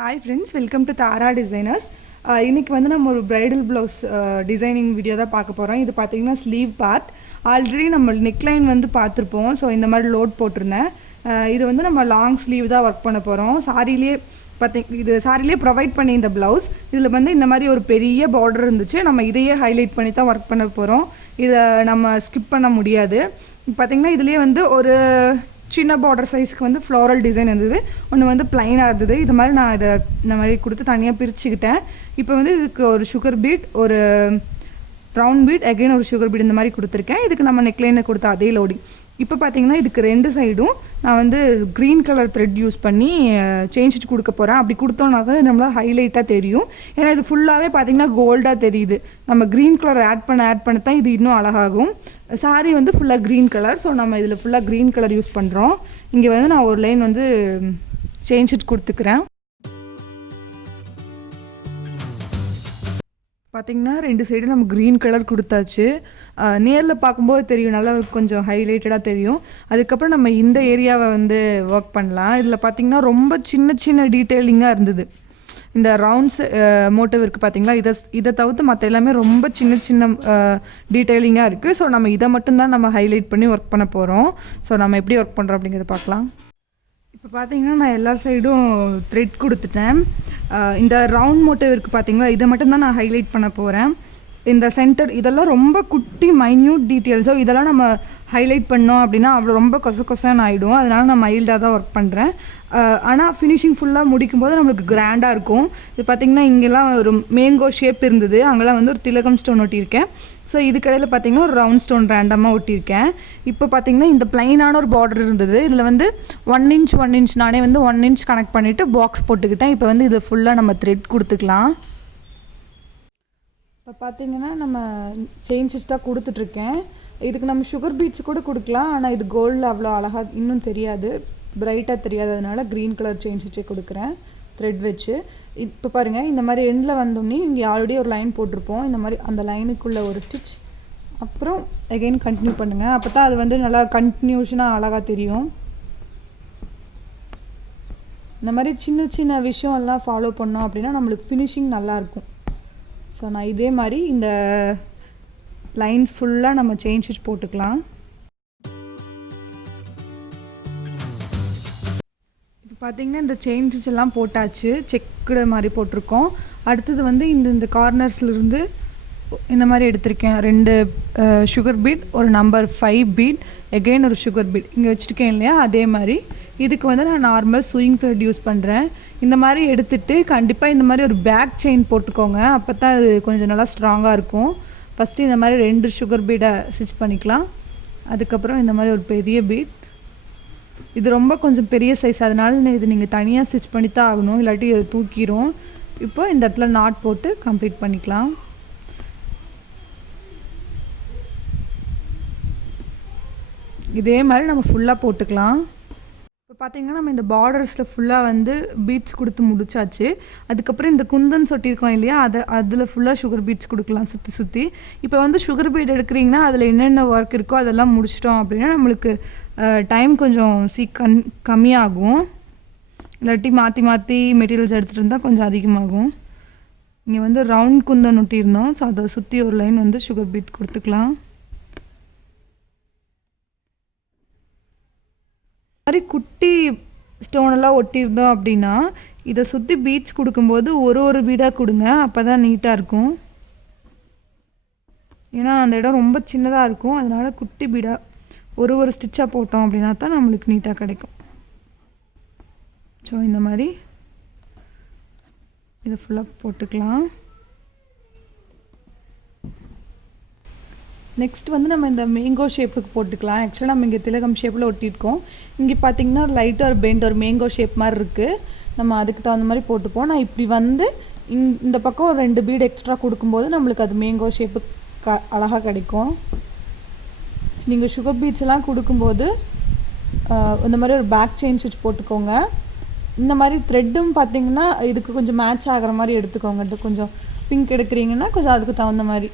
Hi friends, welcome to Dhara Designers. இன்னைக்கு வந்து நம்ம ஒரு bridal blouse டிசைனிங் வீடியோ தான் பார்க்க போகிறோம். இது பார்த்தீங்கன்னா ஸ்லீவ் பார்ட். ஆல்ரெடி நம்ம நெக்லைன் வந்து பார்த்துருப்போம். ஸோ இந்த மாதிரி லோட் போட்டிருந்தேன். இது வந்து நம்ம லாங் ஸ்லீவ் தான் ஒர்க் பண்ண போகிறோம். இது சாரிலேயே ப்ரொவைட் பண்ணி இந்த ப்ளவுஸ் இதில் வந்து இந்த மாதிரி ஒரு பெரிய பார்டர் இருந்துச்சு. நம்ம இதையே ஹைலைட் பண்ணி தான் ஒர்க் பண்ண போகிறோம். இதை நம்ம ஸ்கிப் பண்ண முடியாது. பார்த்திங்கன்னா இதுலேயே வந்து ஒரு சின்ன பார்டர் சைஸ்க்கு வந்து ஃப்ளோரல் டிசைன் இருந்தது, ஒன்று வந்து ப்ளைனாக இருந்தது. இது மாதிரி நான் இதை இந்த மாதிரி கொடுத்து தனியாக பிரிச்சுக்கிட்டேன். இப்போ வந்து இதுக்கு ஒரு சுகர் பீட், ஒரு ரவுண்ட் பீட், அகைன் ஒரு சுகர் பீட் இந்த மாதிரி கொடுத்துருக்கேன். இதுக்கு நம்ம நெக்லைனை கொடுத்த அதே லோடிங். இப்போ பார்த்தீங்கன்னா இதுக்கு ரெண்டு சைடும் நான் வந்து க்ரீன் கலர் த்ரெட் யூஸ் பண்ணி சேஞ்சிட்டு கொடுக்க போகிறேன். அப்படி கொடுத்தோன்னா தான் நம்மளால் ஹைலைட்டாக தெரியும். ஏன்னா இது ஃபுல்லாகவே பார்த்தீங்கன்னா கோல்டாக தெரியுது. நம்ம க்ரீன் கலர் ஆட் பண்ண தான் இது இன்னும் அழகாகும். சாரீ வந்து ஃபுல்லாக க்ரீன் கலர். ஸோ நம்ம இதில் ஃபுல்லாக க்ரீன் கலர் யூஸ் பண்ணுறோம். இங்கே வந்து நான் ஒரு லைன் வந்து சேஞ்சிட்டு கொடுத்துக்கிறேன். பார்த்திங்கன்னா ரெண்டு சைடு நம்ம க்ரீன் கலர் கொடுத்தாச்சு. நேரில் பார்க்கும்போது தெரியும், நல்லா கொஞ்சம் ஹைலைட்டடாக தெரியும். அதுக்கப்புறம் நம்ம இந்த ஏரியாவை வந்து ஒர்க் பண்ணலாம். இதில் பார்த்திங்கன்னா ரொம்ப சின்ன டீட்டெயிலிங்காக இருந்தது. இந்த ரவுண்ட்ஸ் மோட்டிவ் இருக்குது பார்த்திங்களா, இதை தவிர்த்து மற்ற எல்லாமே ரொம்ப சின்ன டீட்டெயிலிங்காக இருக்குது. ஸோ நம்ம இதை மட்டும்தான் நம்ம ஹைலைட் பண்ணி ஒர்க் பண்ண போகிறோம். ஸோ நம்ம எப்படி ஒர்க் பண்ணுறோம் அப்படிங்கிறத பார்க்கலாம். இப்போ பார்த்தீங்கன்னா நான் எல்லா சைடும் த்ரெட் கொடுத்துட்டேன். இந்த ரவுண்ட் மோட்டிவ் இருக்குது பார்த்தீங்களா, இதை மட்டும்தான் நான் ஹைலைட் பண்ண போகிறேன். இந்த சென்டர் இதெல்லாம் ரொம்ப குட்டி மைன்யூட் டீட்டெயில்ஸோ, இதெல்லாம் நம்ம ஹைலைட் பண்ணோம் அப்படின்னா அவ்வளோ ரொம்ப கொசன்னு ஆகிடும். அதனால் நான் மைல்டாக தான் ஒர்க் பண்ணுறேன். ஆனால் ஃபினிஷிங் ஃபுல்லாக முடிக்கும்போது நம்மளுக்கு கிராண்டாக இருக்கும். இது பார்த்திங்கன்னா இங்கெல்லாம் ஒரு மேங்கோ ஷேப் இருந்தது, அங்கெல்லாம் வந்து ஒரு திலகம் ஸ்டோன் ஒட்டியிருக்கேன். ஸோ இதுக்கடையில் பார்த்திங்கன்னா ஒரு ரவுண்ட் ஸ்டோன் ரேண்டமாக ஒட்டியிருக்கேன். இப்போ பார்த்திங்கன்னா இந்த ப்ளைனான ஒரு பார்டர் இருந்தது. இதில் வந்து 1 இன்ச் நானே வந்து 1 இன்ச் கனெக்ட் பண்ணிவிட்டு பாக்ஸ் போட்டுக்கிட்டேன். இப்போ வந்து இதை ஃபுல்லாக நம்ம த்ரெட் கொடுத்துக்கலாம். இப்போ பார்த்திங்கன்னா நம்ம செயின் ஸ்டிச்சாக கொடுத்துட்ருக்கேன். இதுக்கு நம்ம சுகர் பீட்ஸ் கூட கொடுக்கலாம். ஆனால் இது கோல்டில் அவ்வளோ அழகாக இன்னும் தெரியாது, பிரைட்டாக தெரியாததுனால க்ரீன் கலர் செயின் ஸ்டிச்சே கொடுக்குறேன் த்ரெட் வச்சு. இப்போ பாருங்கள், இந்த மாதிரி எண்டில் வந்தோடனே இங்கே ஆல்ரெடி ஒரு லைன் போட்டிருப்போம். இந்த மாதிரி அந்த லைனுக்குள்ளே ஒரு ஸ்டிச், அப்புறம் அகெயின் கண்டினியூ பண்ணுங்கள். அப்போ தான் அது வந்து நல்லா கண்டினியூஷனாக அழகாக தெரியும். இந்த மாதிரி சின்ன விஷயம் எல்லாம் ஃபாலோ பண்ணோம் அப்படின்னா நம்மளுக்கு ஃபினிஷிங் நல்லாயிருக்கும். ஸோ நான் இதே மாதிரி இந்த லைன்ஸ் ஃபுல்லாக நம்ம செயின் ஸ்டிச் போட்டுக்கலாம். இப்போ பார்த்திங்கன்னா இந்த செயின் ஸ்டிச் எல்லாம் போட்டாச்சு, செக்குடு மாதிரி போட்டிருக்கோம். அடுத்தது வந்து இந்த கார்னர்ஸ்லேருந்து இந்த மாதிரி எடுத்திருக்கேன். 2 சுகர் பீட், ஒரு நம்பர் 5 பீட், எகெயின் ஒரு சுகர் பீட் இங்கே வச்சுருக்கேன் இல்லையா, அதே மாதிரி இதுக்கு வந்து நான் நார்மல் ஸ்விங் த்ரெட் யூஸ் பண்ணுறேன். இந்த மாதிரி எடுத்துகிட்டு கண்டிப்பாக இந்த மாதிரி ஒரு பேக் செயின் போட்டுக்கோங்க. அப்போ தான் அது கொஞ்சம் நல்லா ஸ்ட்ராங்காக இருக்கும். ஃபஸ்ட்டு இந்த மாதிரி 2 சுகர் பீடை ஸ்டிச் பண்ணிக்கலாம். அதுக்கப்புறம் இந்த மாதிரி ஒரு பெரிய பீட், இது ரொம்ப கொஞ்சம் பெரிய சைஸ், அதனால இது நீங்கள் தனியாக ஸ்டிச் பண்ணி தான் ஆகணும், இல்லாட்டி இது தூக்கிடும். இப்போ இந்த இடத்துல நாட் போட்டு கம்ப்ளீட் பண்ணிக்கலாம். இதே மாதிரி நம்ம ஃபுல்லாக போட்டுக்கலாம். இப்போ பார்த்திங்கன்னா நம்ம இந்த பார்டர்ஸில் ஃபுல்லாக வந்து பீட்ஸ் கொடுத்து முடிச்சாச்சு. அதுக்கப்புறம் இந்த குந்தன் சொட்டியிருக்கோம் இல்லையா, அதில் ஃபுல்லாக சுகர் பீட்ஸ் கொடுக்கலாம் சுற்றி. இப்போ வந்து சுகர் பீட் எடுக்கிறீங்கன்னா அதில் என்னென்ன ஒர்க் இருக்கோ அதெல்லாம் முடிச்சிட்டோம் அப்படின்னா நம்மளுக்கு டைம் கொஞ்சம் கம்மியாகும். இல்லாட்டி மாற்றி மெட்டீரியல்ஸ் எடுத்துகிட்டு இருந்தால் கொஞ்சம் அதிகமாகும். இங்கே வந்து ரவுண்ட் குந்தன் ஒட்டியிருந்தோம். ஸோ அதை சுற்றி ஒரு லைன் வந்து சுகர் பீட் கொடுத்துக்கலாம். மாதிரி குட்டி ஸ்டோனெல்லாம் ஒட்டியிருந்தோம் அப்படின்னா இதை சுற்றி பீட்ஸ் கொடுக்கும்போது ஒரு பீடாக கொடுங்க, அப்போ தான் நீட்டாக இருக்கும். ஏன்னா அந்த இடம் ரொம்ப சின்னதாக இருக்கும், அதனால் குட்டி பீடாக ஒரு ஸ்டிச்சாக போட்டோம் அப்படின்னா தான் நம்மளுக்கு நீட்டாக கிடைக்கும். ஸோ இந்த மாதிரி இதை ஃபுல்லாக போட்டுக்கலாம். நெக்ஸ்ட் வந்து நம்ம இந்த மேங்கோ ஷேப்புக்கு போட்டுக்கலாம். ஆக்சுவலாக நம்ம இங்கே திலகம் ஷேப்பில் ஒட்டியிருக்கோம். இங்கே பார்த்திங்கன்னா லைட்டாக ஒரு பெண்ட், ஒரு மேங்கோ ஷேப் மாதிரி இருக்குது. நம்ம அதுக்கு தகுந்த மாதிரி போட்டுப்போம். நான் இப்படி வந்து இந்த பக்கம் ஒரு 2 பீடு எக்ஸ்ட்ரா கொடுக்கும்போது நம்மளுக்கு அது மேங்கோ ஷேப்பு அழகாக கிடைக்கும். நீங்கள் சுகர் பீட்ஸ் எல்லாம் கொடுக்கும்போது இந்த மாதிரி ஒரு பேக் செயின் ஸ்டிச் போட்டுக்கோங்க. இந்த மாதிரி த்ரெட்டும் பார்த்திங்கன்னா இதுக்கு கொஞ்சம் மேட்ச் ஆகிற மாதிரி எடுத்துக்கோங்க. இது கொஞ்சம் பிங்க் எடுக்கிறீங்கன்னா கொஞ்சம் அதுக்கு தகுந்த மாதிரி,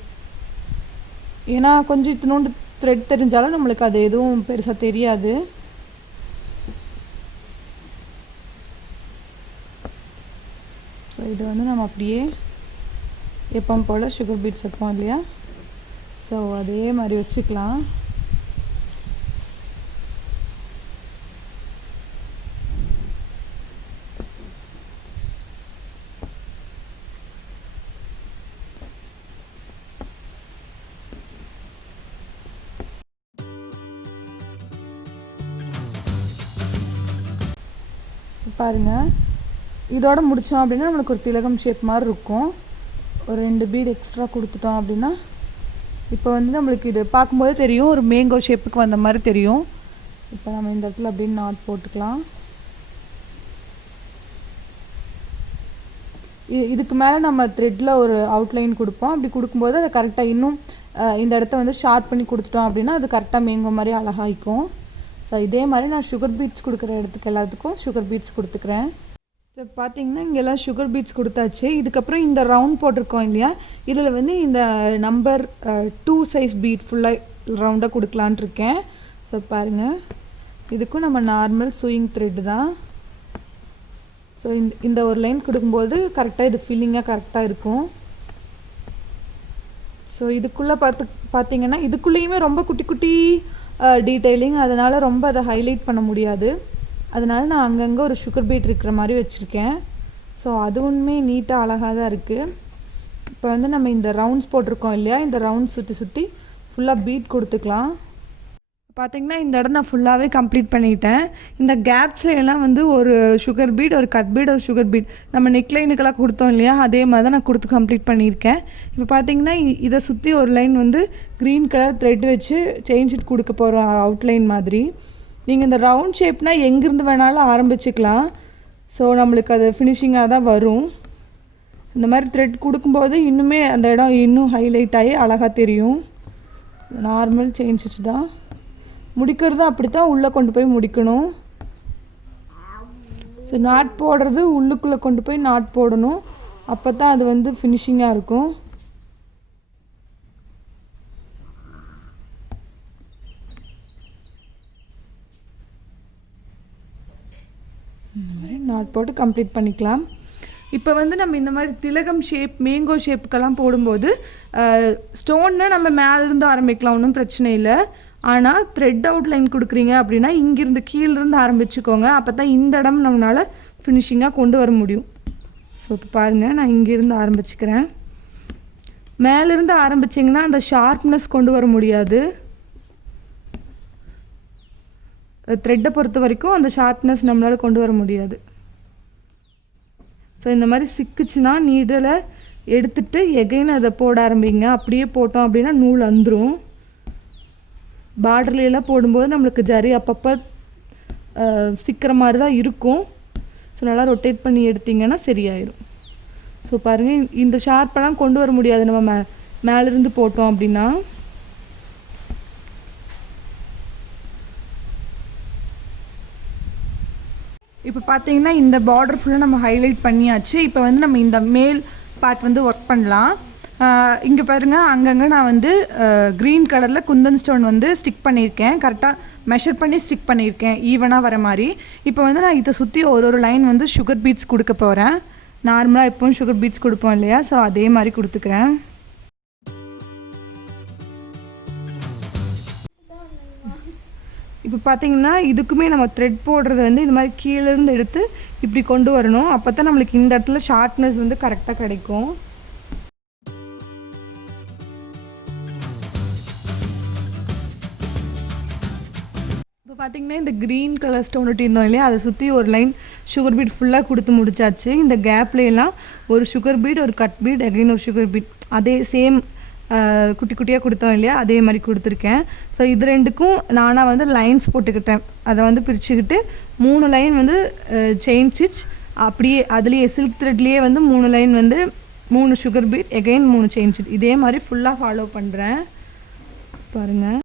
ஏன்னா கொஞ்சம் இத்தினோண்டு த்ரெட் தெரிஞ்சாலும் நம்மளுக்கு அது எதுவும் பெருசாக தெரியாது. ஸோ இது வந்து நம்ம அப்படியே எப்பவும் போல் சுகர் பீட்ஸ் வைப்போம் இல்லையா, ஸோ அதே மாதிரி வச்சுக்கலாம். பாருங்கள், இதோட முடித்தோம் அப்படின்னா நம்மளுக்கு ஒரு திலகம் ஷேப் மாதிரி இருக்கும். ஒரு 2 பீட் எக்ஸ்ட்ரா கொடுத்துட்டோம் அப்படின்னா இப்போ வந்து நம்மளுக்கு இது பார்க்கும்போது தெரியும், ஒரு மேங்கோ ஷேப்புக்கு வந்த மாதிரி தெரியும். இப்போ நம்ம இந்த இடத்துல அப்படின்னு நாட் போட்டுக்கலாம். இதுக்கு மேலே நம்ம த்ரெட்டில் ஒரு அவுட்லைன் கொடுப்போம். அப்படி கொடுக்கும்போது அதை கரெக்டாக இன்னும் இந்த இடத்த வந்து ஷார்ப் பண்ணி கொடுத்துட்டோம் அப்படின்னா அது கரெக்டாக மேங்கோ மாதிரி அழகாய்க்கும். ஸோ இதே மாதிரி நான் சுகர் பீட்ஸ் கொடுக்குற இடத்துக்கு எல்லாத்துக்கும் சுகர் பீட்ஸ் கொடுத்துக்கிறேன். ஸோ பார்த்தீங்கன்னா இங்கெல்லாம் சுகர் பீட்ஸ் கொடுத்தாச்சு. இதுக்கப்புறம் இந்த ரவுண்ட் போட்டிருக்கோம் இல்லையா, இதில் வந்து இந்த நம்பர் 2 சைஸ் பீட் ஃபுல்லாக ரவுண்டாக கொடுக்கலான் இருக்கேன். ஸோ பாருங்கள், இதுக்கும் நம்ம நார்மல் சூயிங் த்ரெட்டு தான். ஸோ இந்த ஒரு லைன் கொடுக்கும்போது கரெக்டாக இது ஃபில்லிங்காக கரெக்டாக இருக்கும். ஸோ இதுக்குள்ளே பார்த்தீங்கன்னா இதுக்குள்ளேயுமே ரொம்ப குட்டி குட்டி டீட்டெயிலிங், அதனால் ரொம்ப அதை ஹைலைட் பண்ண முடியாது. அதனால் நான் அங்கங்கே ஒரு சுகர் பீட் இருக்கிற மாதிரி வச்சுருக்கேன். ஸோ அதுவுமே நீட்டாக அழகாக தான் இருக்குது. இப்போ வந்து நம்ம இந்த ரவுண்ட்ஸ் போட்டிருக்கோம் இல்லையா, இந்த ரவுண்ட்ஸ் சுற்றி சுற்றி ஃபுல்லாக பீட் கொடுத்துக்கலாம். பார்த்திங்கன்னா இந்த இடம் நான் ஃபுல்லாகவே கம்ப்ளீட் பண்ணிட்டேன். இந்த கேப்ஸில் எல்லாம் வந்து ஒரு சுகர் பீட், ஒரு கட் பீட், ஒரு சுகர் பீட் நம்ம நெக்லைனுக்கெல்லாம் கொடுத்தோம் இல்லையா, அதே மாதிரி தான் நான் கொடுத்து கம்ப்ளீட் பண்ணியிருக்கேன். இப்போ பார்த்திங்கன்னா இதை சுற்றி ஒரு லைன் வந்து க்ரீன் கலர் த்ரெட் வச்சு செயின் ஷீட் கொடுக்க போகிறோம் அவுட்லைன் மாதிரி. நீங்கள் இந்த ரவுண்ட் ஷேப்னால் எங்கேருந்து வேணாலும் ஆரம்பிச்சுக்கலாம். ஸோ நம்மளுக்கு அது ஃபினிஷிங்காக தான் வரும். இந்த மாதிரி த்ரெட் கொடுக்கும்போது இன்னுமே அந்த இடம் இன்னும் ஹைலைட் ஆகி அழகாக தெரியும். நார்மல் செயின் ஸ்டிச் தான் முடிக்கிறது, அப்படி தான் உள்ளே கொண்டு போய் முடிக்கணும். ஸோ நாட் போடுறது உள்ளுக்குள்ளே கொண்டு போய் நாட் போடணும், அப்போ தான் அது வந்து ஃபினிஷிங்காக இருக்கும். இந்த மாதிரி நாட் போட்டு கம்ப்ளீட் பண்ணிக்கலாம். இப்போ வந்து நம்ம இந்த மாதிரி திலகம் ஷேப், மேங்கோ ஷேப்புக்கெல்லாம் போடும்போது ஸ்டோன்னா நம்ம மேலேருந்து ஆரம்பிக்கலாம், ஒன்றும் பிரச்சனை இல்லை. ஆனால் த்ரெட் அவுட்லைன் கொடுக்குறீங்க அப்படின்னா இங்கேருந்து கீழேருந்து ஆரம்பிச்சுக்கோங்க, அப்போ தான் இந்த இடம் நம்மளால் ஃபினிஷிங்காக கொண்டு வர முடியும். ஸோ இப்போ பாருங்கள், நான் இங்கேருந்து ஆரம்பிச்சுக்கிறேன். மேலேருந்து ஆரம்பிச்சிங்கன்னா அந்த ஷார்ப்னஸ் கொண்டு வர முடியாது. த்ரெட்டை பொறுத்த வரைக்கும் அந்த ஷார்ப்னஸ் நம்மளால் கொண்டு வர முடியாது. ஸோ இந்த மாதிரி சிக்குச்சுன்னா நீடலை எடுத்துகிட்டு எகைன் அதை போட ஆரம்பிங்க. அப்படியே போட்டோம் அப்படின்னா நூல் வந்துடும். பார்டர்லாம் போடும்போது நம்மளுக்கு ஜரி அப்பப்போ சிக்கிற மாதிரி தான் இருக்கும். ஸோ நல்லா ரொட்டேட் பண்ணி எடுத்திங்கன்னா சரியாயிடும். ஸோ பாருங்கள், இந்த ஷார்ப்பெல்லாம் கொண்டு வர முடியாது நம்ம மேலேருந்து போட்டோம் அப்படின்னா. இப்போ பார்த்தீங்கன்னா இந்த பார்டர் ஃபுல்லாக நம்ம ஹைலைட் பண்ணியாச்சு. இப்போ வந்து நம்ம இந்த மேல் பார்ட் வந்து ஒர்க் பண்ணலாம். இங்கே பாருங்கள், அங்கங்கே நான் வந்து க்ரீன் கலரில் குந்தன் ஸ்டோன் வந்து ஸ்டிக் பண்ணியிருக்கேன். கரெக்டாக மெஷர் பண்ணி ஸ்டிக் பண்ணியிருக்கேன், ஈவனாக வர மாதிரி. இப்போ வந்து நான் இதை சுற்றி ஒரு லைன் வந்து சுகர் பீட்ஸ் கொடுக்க போகிறேன். நார்மலாக எப்பவும் சுகர் பீட்ஸ் கொடுப்போம் இல்லையா, ஸோ அதே மாதிரி கொடுத்துக்கிறேன். இப்போ பார்த்தீங்கன்னா இதுக்குமே நம்ம த்ரெட் போடுறது வந்து இந்த மாதிரி கீழேருந்து எடுத்து இப்படி கொண்டு வரணும். அப்போ தான் நம்மளுக்கு இந்த இடத்துல ஷார்ப்னஸ் வந்து கரெக்டாக கிடைக்கும். இப்போ பார்த்தீங்கன்னா இந்த க்ரீன் கலர் ஸ்டோன் ஒட்டியிருந்தோம் இல்லையா, அதை சுற்றி ஒரு லைன் சுகர் பீட் ஃபுல்லாக கொடுத்து முடிச்சாச்சு. இந்த கேப்லாம் ஒரு சுகர் பீட், ஒரு கட் பீட், அகைன் ஒரு சுகர் பீட், அதே சேம் குட்டி குட்டியாக கொடுத்தோம் இல்லையா, அதே மாதிரி கொடுத்துருக்கேன். ஸோ இது ரெண்டுக்கும் நானாக வந்து லைன்ஸ் போட்டுக்கிட்டேன். அதை வந்து பிரிச்சுக்கிட்டு 3 லைன் வந்து செயின் ஸ்டிச், அப்படியே அதுலேயே சில்க் த்ரெட்லேயே வந்து 3 லைன் வந்து 3 sugar beat, again 3 chain stitch, இதே மாதிரி ஃபுல்லாக ஃபாலோ பண்ணுறேன். பாருங்கள்,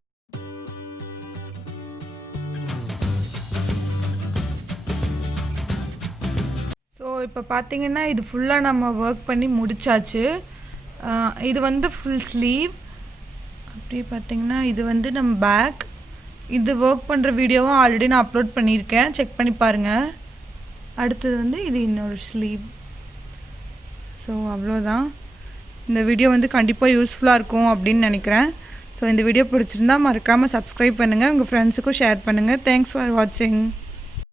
ஸோ இப்போ பார்த்தீங்கன்னா இது ஃபுல்லாக நம்ம ஒர்க் பண்ணி முடிச்சாச்சு. இது வந்து ஃபுல் ஸ்லீவ். அப்படியே பார்த்திங்கன்னா இது வந்து நம்ம பேக். இது ஒர்க் பண்ணுற வீடியோவும் ஆல்ரெடி நான் அப்லோட் பண்ணியிருக்கேன், செக் பண்ணி பாருங்கள். அடுத்தது வந்து இது இன்னொரு ஸ்லீவ். ஸோ அவ்வளோதான். இந்த வீடியோ வந்து கண்டிப்பாக யூஸ்ஃபுல்லாக இருக்கும் அப்படின்னு நினைக்கிறேன். ஸோ இந்த வீடியோ பிடிச்சிருந்தா மறக்காமல் சப்ஸ்கிரைப் பண்ணுங்கள், உங்கள் ஃப்ரெண்ட்ஸுக்கும் ஷேர் பண்ணுங்கள். தேங்க்ஸ் ஃபார் வாட்சிங்.